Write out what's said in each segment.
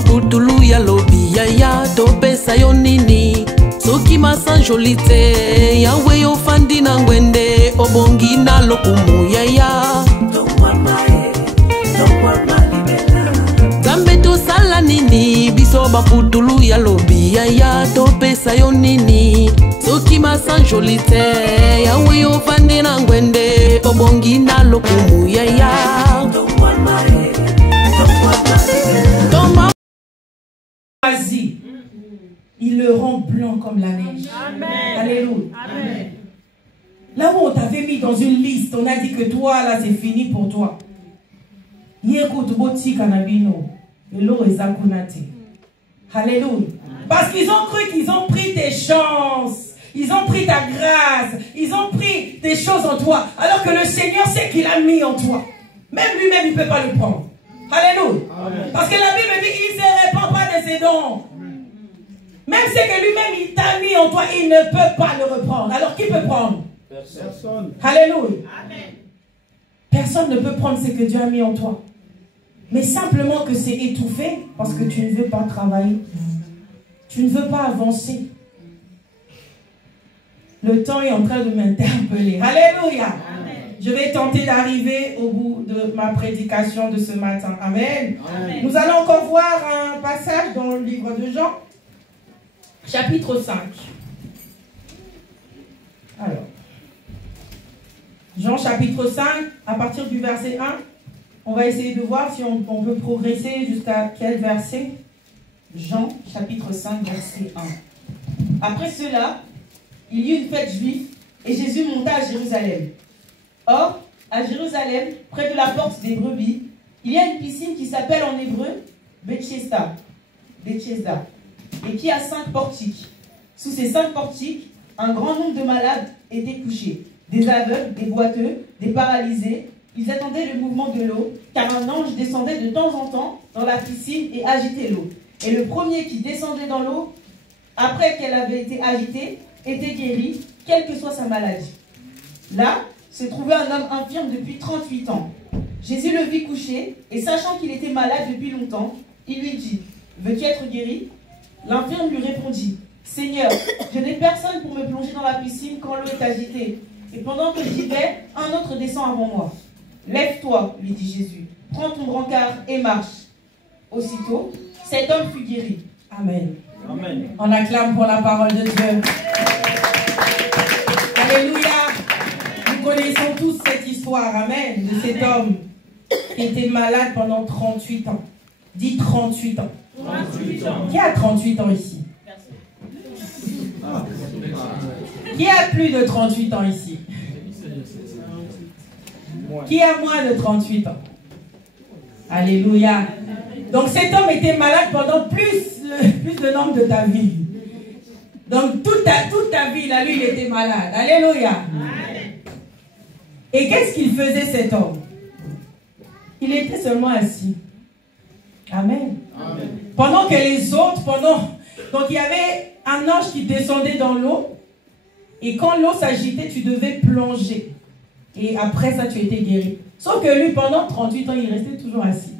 maputulu ya lobi yaya topesa yo nini soki masanjolite yawe yo fandi na ngwende obongi na lokumu yaya Zambe tosala nini biso baputulu ya lobi yaya topesa yo nini soki masanjolite yawe yo fandi na ngwende obongi na lokumu yaya Vas-y, il le rend blanc comme la neige. Amen. Alléluia. Amen. Là où on t'avait mis dans une liste, on a dit que toi, là, c'est fini pour toi. Alléluia. Parce qu'ils ont cru qu'ils ont pris tes chances. Ils ont pris ta grâce. Ils ont pris des choses en toi. Alors que le Seigneur sait qu'il a mis en toi. Même lui-même, il ne peut pas le prendre. Alléluia. Amen. Parce que la Bible dit qu'il ne se répand pas de ses dons. Même ce que lui-même il t'a mis en toi, il ne peut pas le reprendre. Alors qui peut prendre? Personne. Alléluia. Amen. Personne ne peut prendre ce que Dieu a mis en toi. Mais simplement que c'est étouffé parce que tu ne veux pas travailler. Tu ne veux pas avancer. Le temps est en train de m'interpeller. Alléluia. Amen. Je vais tenter d'arriver au bout de ma prédication de ce matin. Amen. Amen. Nous allons encore voir un passage dans le livre de Jean, chapitre 5. Alors, Jean chapitre 5, à partir du verset 1, on va essayer de voir si on peut progresser jusqu'à quel verset. Jean chapitre 5, verset 1. Après cela, il y eut une fête juive et Jésus monta à Jérusalem. Or, à Jérusalem, près de la porte des brebis, il y a une piscine qui s'appelle en hébreu Bethesda, et qui a 5 portiques. Sous ces 5 portiques, un grand nombre de malades étaient couchés. Des aveugles, des boiteux, des paralysés. Ils attendaient le mouvement de l'eau, car un ange descendait de temps en temps dans la piscine et agitait l'eau. Et le premier qui descendait dans l'eau, après qu'elle avait été agitée, était guéri, quelle que soit sa maladie. Là, se trouvait un homme infirme depuis 38 ans. Jésus le vit couché, et sachant qu'il était malade depuis longtemps, il lui dit, « Veux-tu être guéri ?» L'infirme lui répondit, « Seigneur, je n'ai personne pour me plonger dans la piscine quand l'eau est agitée. Et pendant que j'y vais, un autre descend avant moi. Lève-toi, lui dit Jésus, prends ton brancard et marche. » Aussitôt, cet homme fut guéri. Amen. Amen. On acclame pour la parole de Dieu. Alléluia. Nous connaissons tous cette histoire, amen, de cet homme qui était malade pendant 38 ans. Dis 38 ans. 38 ans. Qui a 38 ans ici? Qui a plus de 38 ans ici? Qui a moins de 38 ans? Alléluia. Donc cet homme était malade pendant plus le nombre de ta vie. Donc toute ta vie, là, lui, il était malade. Alléluia. Et qu'est-ce qu'il faisait cet homme? Il était seulement assis. Amen. Amen. Pendant que les autres, donc il y avait un ange qui descendait dans l'eau. Et quand l'eau s'agitait, tu devais plonger. Et après ça, tu étais guéri. Sauf que lui, pendant 38 ans, il restait toujours assis.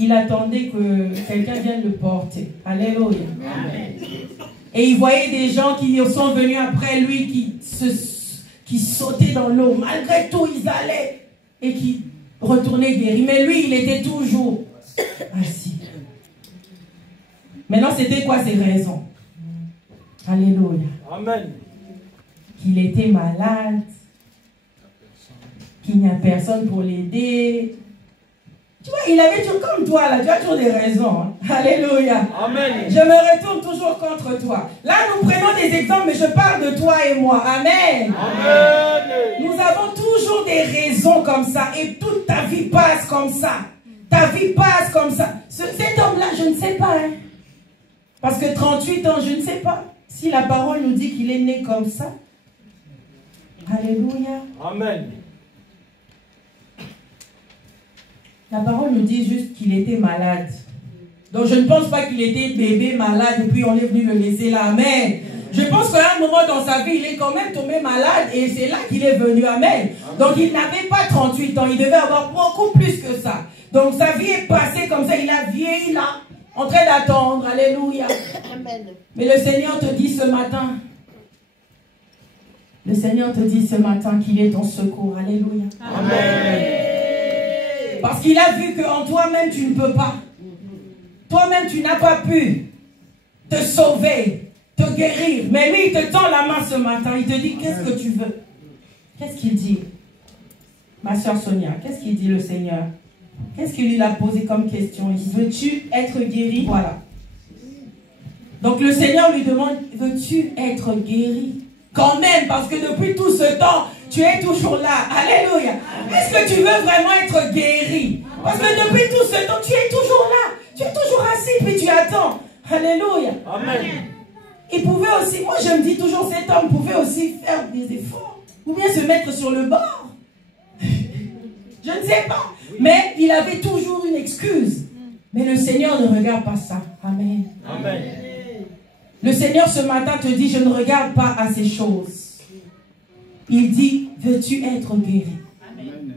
Il attendait que quelqu'un vienne le porter. Alléluia. Amen. Et il voyait des gens qui sont venus après lui, qui sautaient dans l'eau. Malgré tout, ils allaient et qui retournaient guéris. Mais lui, il était toujours assis. Maintenant, c'était quoi ses raisons? Alléluia. Amen. Qu'il était malade, qu'il n'y a personne pour l'aider. Tu vois, il avait toujours, comme toi, là, tu as toujours des raisons. Hein? Alléluia. Amen. Je me retourne toujours contre toi. Là, nous prenons des exemples, mais je parle de toi et moi. Amen. Amen. Nous avons toujours des raisons comme ça, et toute ta vie passe comme ça. Ta vie passe comme ça. Cet homme-là, je ne sais pas. Hein? Parce que 38 ans, je ne sais pas. Si la parole nous dit qu'il est né comme ça. Alléluia. Amen. La parole nous dit juste qu'il était malade. Donc je ne pense pas qu'il était bébé malade et puis on est venu le laisser là. Amen. Je pense qu'à un moment dans sa vie, il est quand même tombé malade et c'est là qu'il est venu. Amen. Donc il n'avait pas 38 ans, il devait avoir beaucoup plus que ça. Donc sa vie est passée comme ça, il a vieilli là, en train d'attendre. Alléluia. Amen. Mais le Seigneur te dit ce matin, le Seigneur te dit ce matin qu'il est ton secours. Alléluia. Amen. Parce qu'il a vu qu'en toi-même tu ne peux pas. Toi-même tu n'as pas pu te sauver, te guérir. Mais lui il te tend la main ce matin, il te dit qu'est-ce que tu veux? Qu'est-ce qu'il dit? Ma soeur Sonia, qu'est-ce qu'il dit le Seigneur? Qu'est-ce qu'il lui a posé comme question? Il dit, veux-tu être guéri? Voilà. Donc le Seigneur lui demande, veux-tu être guéri? Quand même, parce que depuis tout ce temps, tu es toujours là. Alléluia. Est-ce que tu veux vraiment être guéri? Parce que depuis tout ce temps, tu es toujours là. Tu es toujours assis, puis tu attends. Alléluia. Amen. Il pouvait aussi, moi je me dis toujours, cet homme pouvait aussi faire des efforts. Ou bien se mettre sur le bord. Je ne sais pas. Mais il avait toujours une excuse. Mais le Seigneur ne regarde pas ça. Amen. Amen. Le Seigneur ce matin te dit, je ne regarde pas à ces choses. Il dit, veux-tu être guéri? Amen.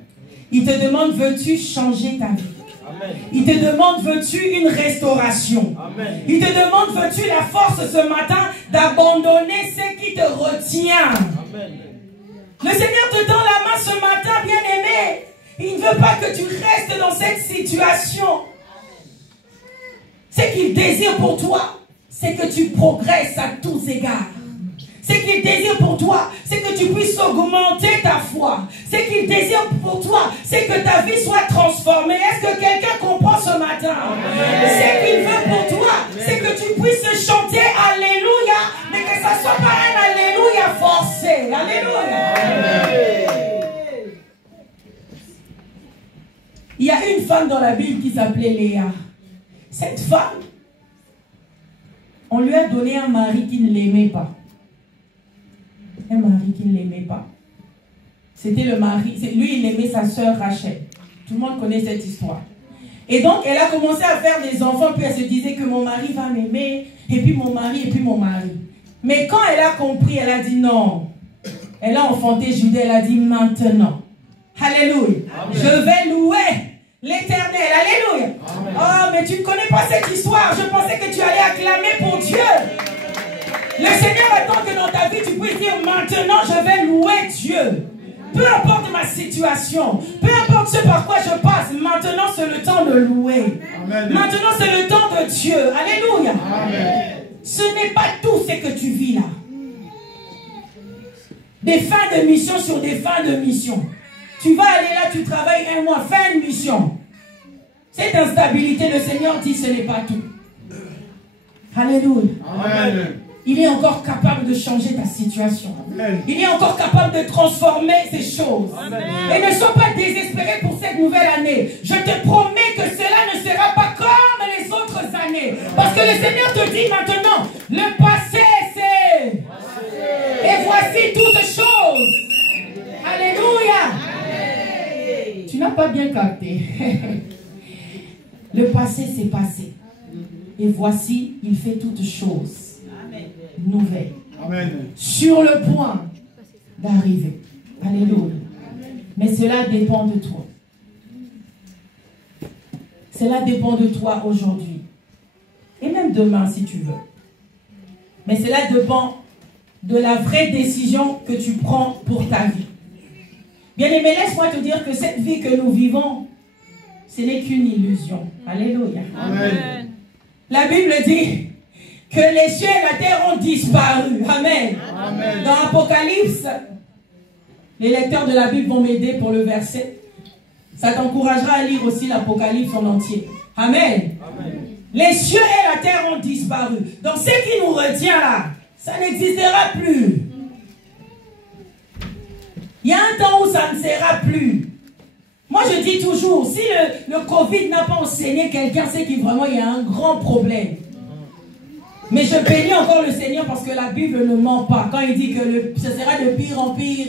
Il te demande, veux-tu changer ta vie? Amen. Il te demande, veux-tu une restauration? Amen. Il te demande, veux-tu la force ce matin d'abandonner ce qui te retient? Amen. Le Seigneur te tend la main ce matin, bien-aimé. Il ne veut pas que tu restes dans cette situation. Ce qu'il désire pour toi, c'est que tu progresses à tous égards. Ce qu'il désire pour toi, c'est que tu puisses augmenter ta foi. Ce qu'il désire pour toi, c'est que ta vie soit transformée. Est-ce que quelqu'un comprend ce matin? Amen. Ce qu'il veut pour toi, c'est que tu puisses chanter Alléluia, mais que ça ne soit pas un Alléluia forcé. Alléluia. Amen. Il y a une femme dans la Bible qui s'appelait Léa. Cette femme, on lui a donné un mari qui ne l'aimait pas. Un mari qui ne l'aimait pas. C'était le mari. Lui, il aimait sa sœur Rachel. Tout le monde connaît cette histoire. Et donc, elle a commencé à faire des enfants, puis elle se disait que mon mari va m'aimer, et puis mon mari, et puis mon mari. Mais quand elle a compris, elle a dit non. Elle a enfanté Judas, elle a dit maintenant. Alléluia. Amen. Je vais louer l'Éternel. Alléluia. Amen. Oh, mais tu ne connais pas cette histoire. Je pensais que tu allais acclamer pour Dieu. Le Seigneur attend que dans ta vie, tu puisses dire maintenant, je vais louer Dieu. Peu importe ma situation, peu importe ce par quoi je passe, maintenant c'est le temps de louer. Amen. Maintenant c'est le temps de Dieu. Alléluia. Amen. Ce n'est pas tout ce que tu vis là. Des fins de mission sur des fins de mission. Tu vas aller là, tu travailles un mois, fin de mission. Cette instabilité, le Seigneur dit, ce n'est pas tout. Alléluia. Amen. Il est encore capable de changer ta situation. Amen. Il est encore capable de transformer ces choses. Amen. Et ne sois pas désespéré pour cette nouvelle année. Je te promets que cela ne sera pas comme les autres années. Parce que le Seigneur te dit maintenant, le passé c'est... Et voici toutes choses. Alléluia. Tu n'as pas bien capté. Le passé c'est passé. Et voici, il fait toutes choses nouvelles. Amen. Sur le point d'arriver. Alléluia. Mais cela dépend de toi. Cela dépend de toi aujourd'hui. Et même demain si tu veux. Mais cela dépend de la vraie décision que tu prends pour ta vie. Bien-aimé, laisse-moi te dire que cette vie que nous vivons, ce n'est qu'une illusion. Alléluia. Amen. La Bible dit que les cieux et la terre ont disparu. Amen. Amen. Dans l'Apocalypse, les lecteurs de la Bible vont m'aider pour le verset. Ça t'encouragera à lire aussi l'Apocalypse en entier. Amen. Amen. Les cieux et la terre ont disparu. Donc ce qui nous retient là, ça n'existera plus. Il y a un temps où ça ne sera plus. Moi je dis toujours, si le Covid n'a pas enseigné quelqu'un, c'est qu'il vraiment il y a un grand problème. Mais je bénis encore le Seigneur parce que la Bible ne ment pas. Quand il dit que ce sera de pire en pire,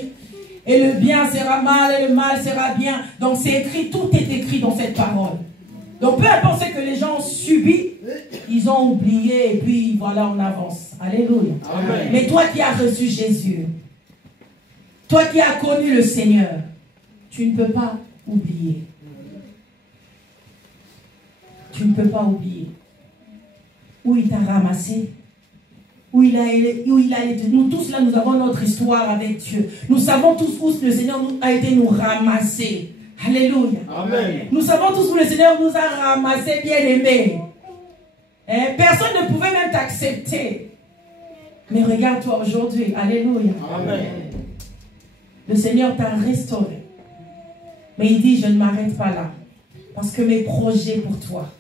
et le bien sera mal, et le mal sera bien. Donc c'est écrit, tout est écrit dans cette parole. Donc peu importe ce que les gens ont subi, ils ont oublié et puis voilà, on avance. Alléluia. Amen. Mais toi qui as reçu Jésus, toi qui as connu le Seigneur, tu ne peux pas oublier. tu ne peux pas oublier où il t'a ramassé, où il a été. Nous tous là, nous avons notre histoire avec Dieu. Nous savons tous où le Seigneur a été nous ramasser. Alléluia. Amen. Nous savons tous où le Seigneur nous a ramassés, bien-aimés. Personne ne pouvait même t'accepter. Mais regarde-toi aujourd'hui. Alléluia. Amen. Le Seigneur t'a restauré. Mais il dit, je ne m'arrête pas là. Parce que mes projets pour toi,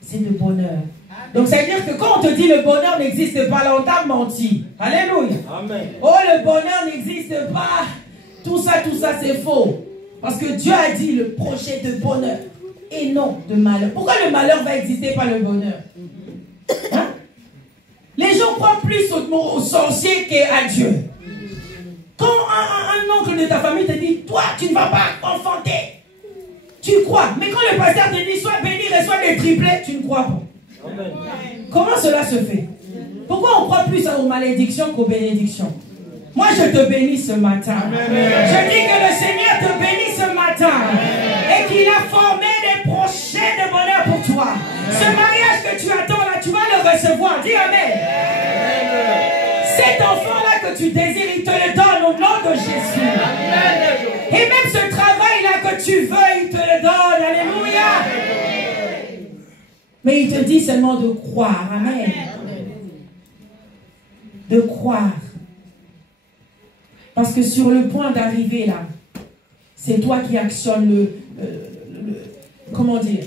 c'est le bonheur. Donc ça veut dire que quand on te dit le bonheur n'existe pas, là on t'a menti. Alléluia. Amen. Oh, le bonheur n'existe pas. Tout ça c'est faux. Parce que Dieu a dit le projet de bonheur et non de malheur. Pourquoi le malheur va exister, pas le bonheur? Hein? Les gens croient plus au sorcier qu'à Dieu. Quand un oncle de ta famille te dit, toi, tu ne vas pas enfanter, tu crois. Mais quand le pasteur te dit, sois béni, reçois des triplés, tu ne crois pas. Amen. Comment cela se fait? Pourquoi on croit plus aux malédictions qu'aux bénédictions? Moi, je te bénis ce matin. Amen. Je dis que le Seigneur te bénit ce matin. Et qu'il a formé des projets de bonheur pour toi. Ce mariage que tu attends là, tu vas le recevoir. Dis Amen. Cet enfant-là que tu désires, il te le donne au nom de Jésus. Et même ce travail-là que tu veux, il te le donne. Alléluia. Mais il te dit seulement de croire. Amen. De croire. Parce que sur le point d'arriver là, c'est toi qui actionne comment dire?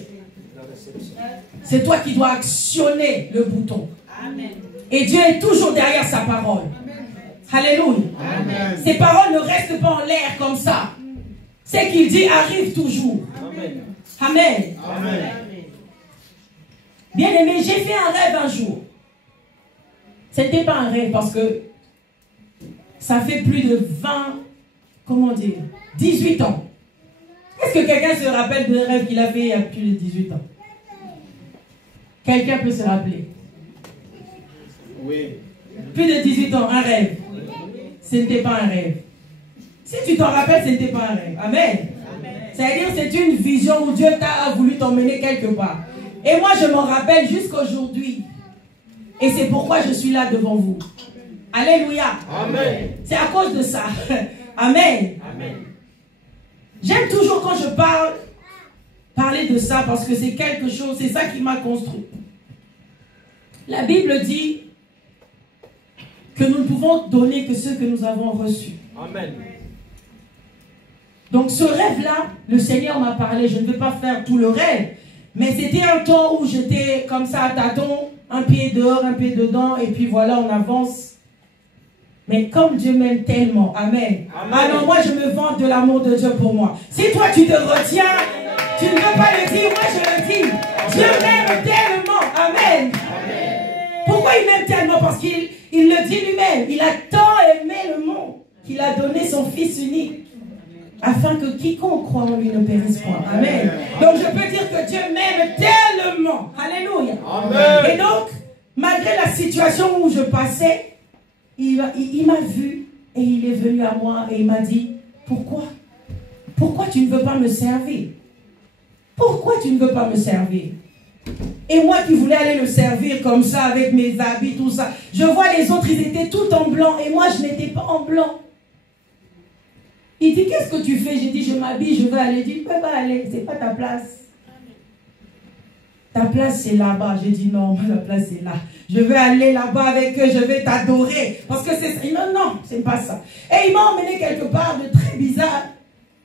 C'est toi qui dois actionner le bouton. Amen. Et Dieu est toujours derrière sa parole. Amen. Alléluia. Amen. Ses paroles ne restent pas en l'air comme ça. Ce qu'il dit arrive toujours. Amen. Amen. Amen. Bien aimé, j'ai fait un rêve un jour. Ce n'était pas un rêve parce que ça fait plus de 18 ans. Est-ce que quelqu'un se rappelle de rêve qu'il a fait il y a plus de 18 ans? Quelqu'un peut se rappeler? Oui. Plus de 18 ans, un rêve. Ce n'était pas un rêve. Si tu t'en rappelles, ce n'était pas un rêve. Amen. C'est-à-dire c'est une vision où Dieu t'a voulu t'emmener quelque part. Et moi, je m'en rappelle jusqu'aujourd'hui. Et c'est pourquoi je suis là devant vous. Alléluia. Amen. C'est à cause de ça. Amen. Amen. J'aime toujours quand je parler de ça parce que c'est quelque chose, c'est ça qui m'a construit. La Bible dit que nous ne pouvons donner que ce que nous avons reçu. Amen. Donc ce rêve-là, le Seigneur m'a parlé. Je ne vais pas faire tout le rêve, mais c'était un temps où j'étais comme ça à tâtons, un pied dehors, un pied dedans, et puis voilà, on avance. Mais comme Dieu m'aime tellement, amen. Amen. Alors moi, je me vante de l'amour de Dieu pour moi. Si toi, tu te retiens, tu ne veux pas le dire, moi, je le dis. Dieu m'aime tellement, amen. Amen. Pourquoi il m'aime tellement? Parce qu'il le dit lui-même. Il a tant aimé le monde qu'il a donné son Fils unique, afin que quiconque croit en lui ne périsse point. Amen. Donc, je peux dire que Dieu m'aime tellement. Alléluia. Amen. Et donc, malgré la situation où je passais, il m'a vu et il est venu à moi et il m'a dit, pourquoi tu ne veux pas me servir? Pourquoi tu ne veux pas me servir? Et moi qui voulais aller le servir comme ça avec mes habits, tout ça, je vois les autres, ils étaient tout en blanc et moi je n'étais pas en blanc. Il dit, qu'est-ce que tu fais? J'ai dit, je m'habille, je vais aller. Il dit, tu ne peux pas aller, c'est pas ta place. Ta place c'est là-bas. J'ai dit, non, la place c'est là. Je vais aller là-bas avec eux, je vais t'adorer. Parce que c'est... Non, c'est pas ça. Et il m'a emmené quelque part de très bizarre,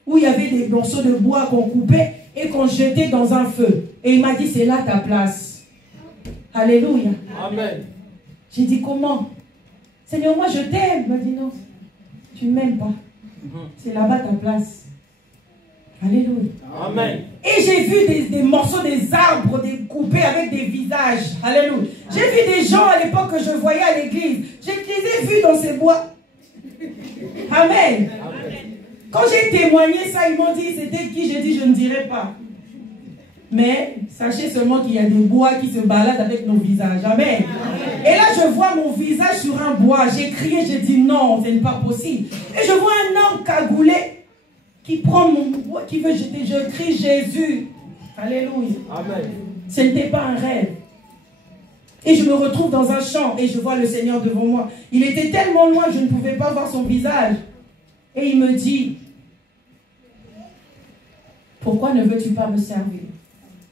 où il y avait des morceaux de bois qu'on coupait et qu'on jetait dans un feu. Et il m'a dit, c'est là ta place. Alléluia. Amen. J'ai dit, comment? Seigneur, moi je t'aime. Il m'a dit, non, tu ne m'aimes pas. C'est là-bas ta place. Alléluia. Amen. Et j'ai vu des morceaux des arbres coupés avec des visages. Alléluia. J'ai vu des gens à l'époque que je voyais à l'église. Je les ai vus dans ces bois. Amen. Amen. Quand j'ai témoigné ça, ils m'ont dit c'était qui? J'ai dit je ne dirai pas. Mais sachez seulement qu'il y a des bois qui se baladent avec nos visages. Amen. Amen. Et là je vois mon visage sur un bois. J'ai crié, j'ai dit non, ce n'est pas possible. Et je vois un homme cagoulé qui prend mon bois, qui veut jeter. Je crie Jésus. Alléluia. Amen. Ce n'était pas un rêve. Et je me retrouve dans un champ et je vois le Seigneur devant moi. Il était tellement loin que je ne pouvais pas voir son visage. Et il me dit, pourquoi ne veux-tu pas me servir?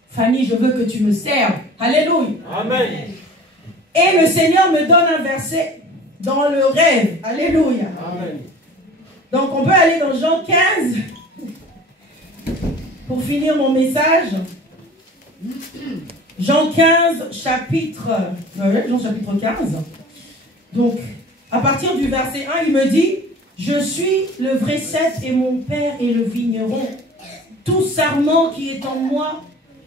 Fanny, je veux que tu me serves. Alléluia. Amen. Et le Seigneur me donne un verset dans le rêve. Alléluia. Amen. Donc on peut aller dans Jean 15 pour finir mon message. Jean 15, chapitre 15. Donc, à partir du verset 1, il me dit, je suis le vrai cep et mon père est le vigneron. Tout sarment qui est en moi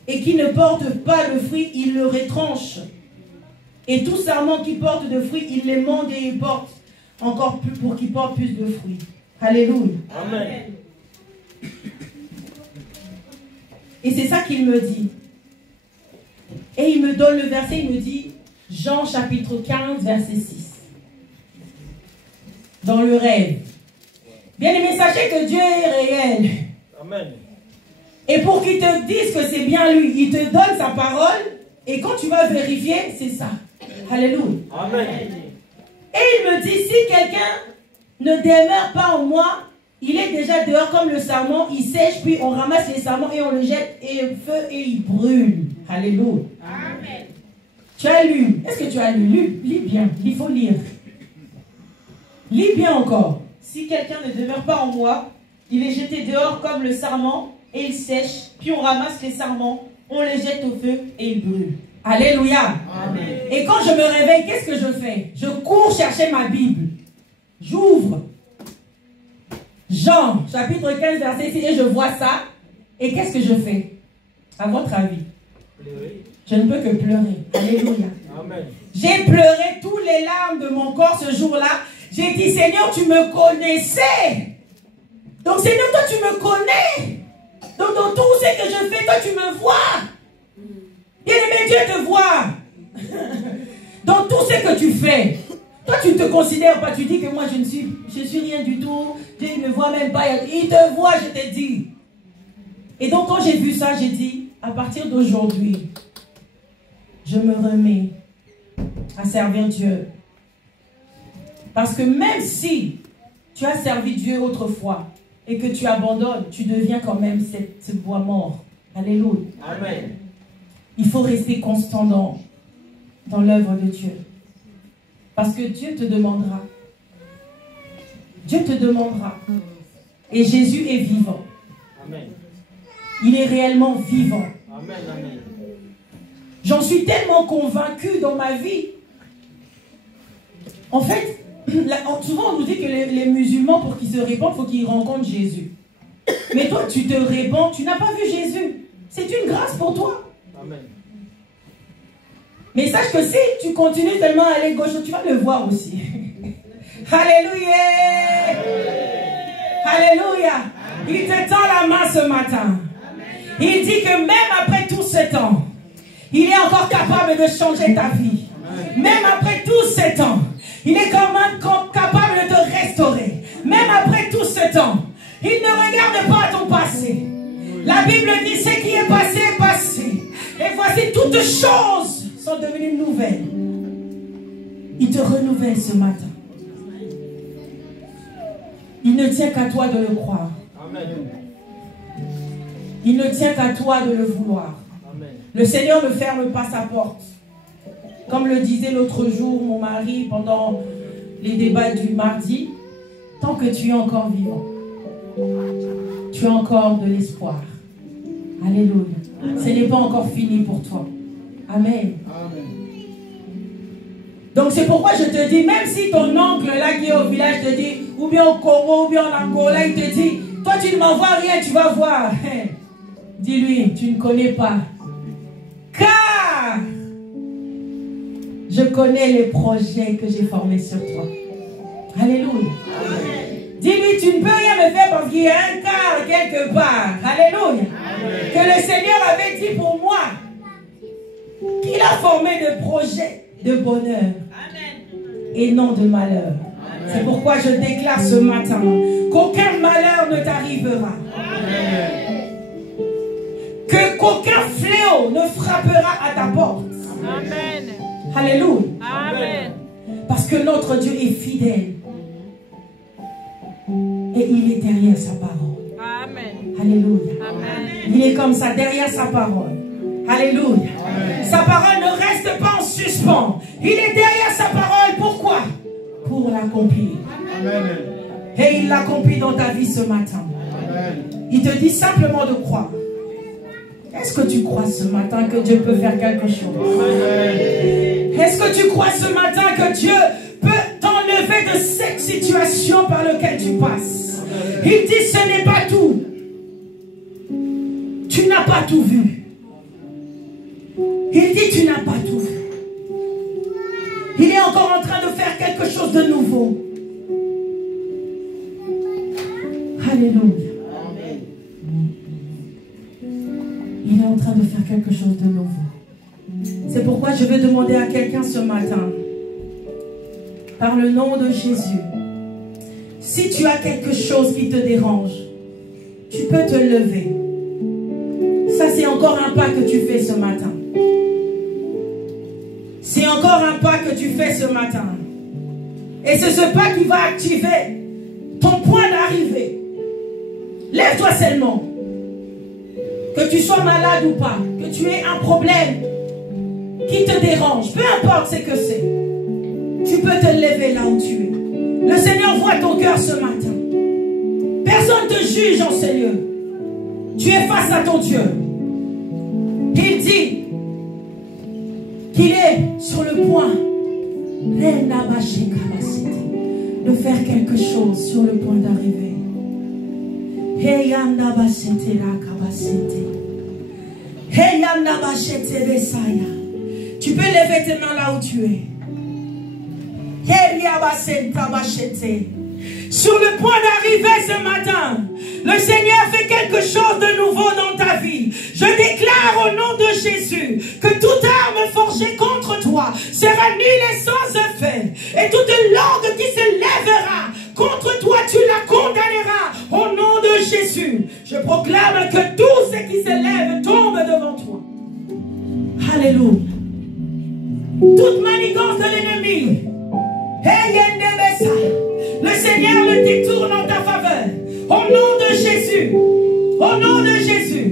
et qui ne porte pas de fruit, il le retranche. Et tout sarment qui porte de fruits, il les monde et il porte encore plus pour qu'il porte plus de fruits. Alléluia. Amen. Et c'est ça qu'il me dit. Et il me donne le verset, il me dit, Jean chapitre 15, verset 6. Dans le rêve. Bien aimé, sachez que Dieu est réel. Amen. Et pour qu'il te dise que c'est bien lui, il te donne sa parole. Et quand tu vas vérifier, c'est ça. Alléluia. Amen. Et il me dit, si quelqu'un ne demeure pas en moi, il est déjà dehors comme le sarment, il sèche, puis on ramasse les sarments et on le jette et le feu et il brûle. Alléluia. Amen. Tu as lu. Est-ce que tu as lu? Lis bien. Il faut lire. Lis bien encore. Si quelqu'un ne demeure pas en moi, il est jeté dehors comme le sarment et il sèche, puis on ramasse les sarments, on les jette au feu et ils brûlent. Alléluia. Amen. Et quand je me réveille, qu'est-ce que je fais? Je cours chercher ma Bible. J'ouvre Jean, chapitre 15, verset 6, et je vois ça. Et qu'est-ce que je fais? À votre avis? Pleurer. Je ne peux que pleurer. Alléluia. Amen. J'ai pleuré tous les larmes de mon corps ce jour-là. J'ai dit, Seigneur, tu me connaissais. Donc, Seigneur, toi, tu me connais. Donc, dans tout ce que je fais, toi, tu me vois. Bien-aimé, Dieu te voit. Dans tout ce que tu fais. Toi, tu ne te considères pas. Tu dis que moi, je suis rien du tout. Dieu ne me voit même pas. Il te voit, je t'ai dit. Et donc, quand j'ai vu ça, j'ai dit, à partir d'aujourd'hui, je me remets à servir Dieu. Parce que même si tu as servi Dieu autrefois et que tu abandonnes, tu deviens quand même ce bois mort. Alléluia. Amen. Il faut rester constant dans l'œuvre de Dieu. Parce que Dieu te demandera. Dieu te demandera. Et Jésus est vivant. Amen. Il est réellement vivant. Amen. Amen. J'en suis tellement convaincu dans ma vie. En fait, souvent on nous dit que les musulmans, pour qu'ils se répandent, il faut qu'ils rencontrent Jésus. Mais toi, tu te répands, tu n'as pas vu Jésus. C'est une grâce pour toi. Amen. Mais sache que si tu continues tellement à aller gauche, tu vas le voir aussi. Alléluia. Alléluia. Il te tend la main ce matin. Il dit que même après tout ce temps, il est encore capable de changer ta vie. Même après tout ce temps, il est quand même capable de te restaurer. Même après tout ce temps, il ne regarde pas à ton passé. La Bible dit, ce qui est passé est passé. Et voici, toutes choses sont devenues nouvelles. Il te renouvelle ce matin. Il ne tient qu'à toi de le croire. Amen. Il ne tient qu'à toi de le vouloir. Amen. Le Seigneur ne ferme pas sa porte. Comme le disait l'autre jour mon mari pendant les débats du mardi, tant que tu es encore vivant, tu as encore de l'espoir. Alléluia. Ce n'est pas encore fini pour toi. Amen. Amen. Donc c'est pourquoi je te dis, même si ton oncle là qui est au village te dit, ou bien au Congo, ou bien en Angola, il te dit, toi tu ne m'envoies rien, tu vas voir. Dis-lui, tu ne connais pas. Car je connais les projets que j'ai formés sur toi. Alléluia. Dis-lui, tu ne peux rien me faire parce qu'il y a un car quelque part. Alléluia. Que le Seigneur avait dit pour moi qu'il a formé des projets de bonheur et non de malheur. C'est pourquoi je déclare ce matin qu'aucun malheur ne t'arrivera. Que qu'aucun fléau fléau ne frappera à ta porte. Amen. Alléluia. Amen. Parce que notre Dieu est fidèle. Et il est derrière sa parole. Amen. Alléluia. Amen. Il est comme ça, derrière sa parole. Alléluia. Sa parole ne reste pas en suspens. Il est derrière sa parole. Pourquoi? Pour l'accomplir. Et il l'accomplit dans ta vie ce matin. Il te dit simplement de croire. Est-ce que tu crois ce matin que Dieu peut faire quelque chose? Est-ce que tu crois ce matin que Dieu peut t'enlever de cette situation par laquelle tu passes? Il dit ce n'est pas tout. Tu n'as pas tout vu. Il dit tu n'as pas tout vu. Il est encore en train de faire quelque chose de nouveau. Alléluia. Il est en train de faire quelque chose de nouveau. C'est pourquoi je vais demander à quelqu'un ce matin, par le nom de Jésus, si tu as quelque chose qui te dérange, tu peux te lever. Ça, c'est encore un pas que tu fais ce matin. C'est encore un pas que tu fais ce matin. Et c'est ce pas qui va activer ton point d'arrivée. Lève-toi seulement. Que tu sois malade ou pas, que tu aies un problème qui te dérange, peu importe ce que c'est, tu peux te lever là où tu es. Le Seigneur voit ton cœur ce matin. Personne ne te juge en ce lieu. Tu es face à ton Dieu. Il dit qu'il est sur le point de faire quelque chose, sur le point d'arriver. Tu peux lever tes mains là où tu es. Sur le point d'arriver ce matin, le Seigneur fait quelque chose de nouveau dans ta vie. Je déclare au nom de Jésus que toute arme forgée contre toi sera nulle et sans effet. Et toute langue qui se lèvera contre toi, tu la condamneras au nom de Jésus. Je proclame que tout ce qui se lève tombe devant toi. Alléluia. Toute manigance de l'ennemi, le Seigneur le détourne en ta faveur. Au nom de Jésus. Au nom de Jésus.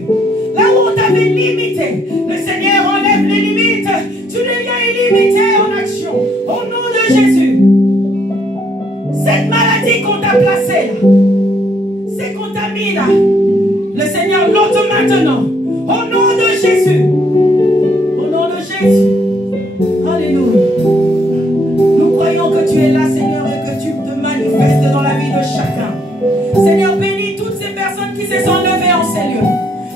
Là où on t'avait limité, le Seigneur enlève les limites. Tu deviens illimité en action. Au nom de Jésus. Cette maladie qu'on t'a placée là, c'est qu'on t'a mis là, le Seigneur l'ôte maintenant. Au nom de Jésus. Au nom de Jésus. Alléluia. Nous croyons que tu es là, Seigneur, et que tu te manifestes dans la vie de chacun. Seigneur, bénis toutes ces personnes qui se sont levées en ces lieux.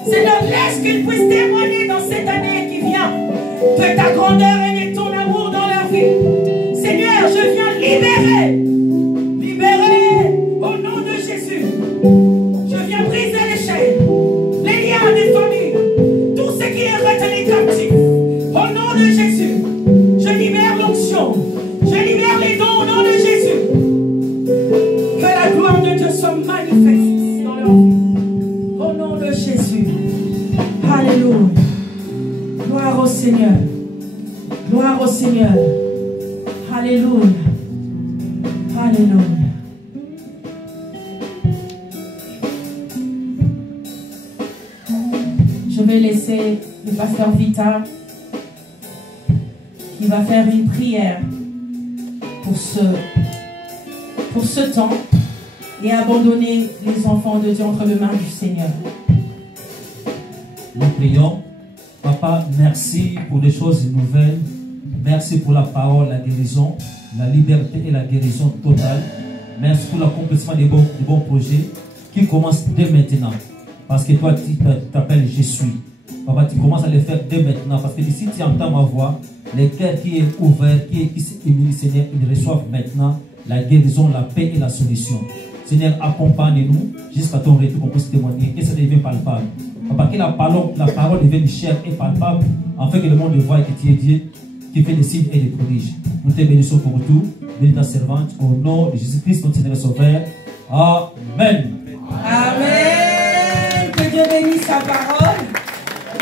Seigneur, laisse qu'ils puissent témoigner dans cette année qui vient de ta grandeur et de ton amour dans leur vie. Seigneur, je viens libérer. Libérer au nom de Jésus. Je viens briser les chaînes, les liens des familles, tout ce qui est retenu captif. Au nom de Jésus, je libère l'onction. Je libère les dons au nom de Jésus. Que la gloire de Dieu soit manifeste dans leur vie. Au nom de Jésus. Alléluia. Gloire au Seigneur. Gloire au Seigneur. Alléluia. Alléluia. Je vais laisser le pasteur Vita qui va faire une prière pour ce temps et abandonner les enfants de Dieu entre les mains du Seigneur. Nous prions. Papa, merci pour des choses nouvelles. Merci pour la parole, la guérison, la liberté et la guérison totale. Merci pour l'accomplissement des bons projets qui commencent dès maintenant. Parce que toi, tu t'appelles Je suis. Papa, tu commences à le faire dès maintenant. Parce que si tu entends ma voix, les cœurs qui est ouvert, qui s'est émis, Seigneur, ils reçoivent maintenant la guérison, la paix et la solution. Seigneur, accompagne-nous jusqu'à ton retour qu'on puisse témoigner. Que ça devienne palpable. Papa, que la parole devienne chère et palpable, afin que le monde voie que tu es Dieu, qui fait des signes et des prodiges. Nous te bénissons pour tout. Bénis ta servante au nom de Jésus-Christ, notre Seigneur et Sauveur. Amen. Amen. Que Dieu bénisse sa parole.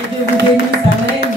Que Dieu vous bénisse. Amen.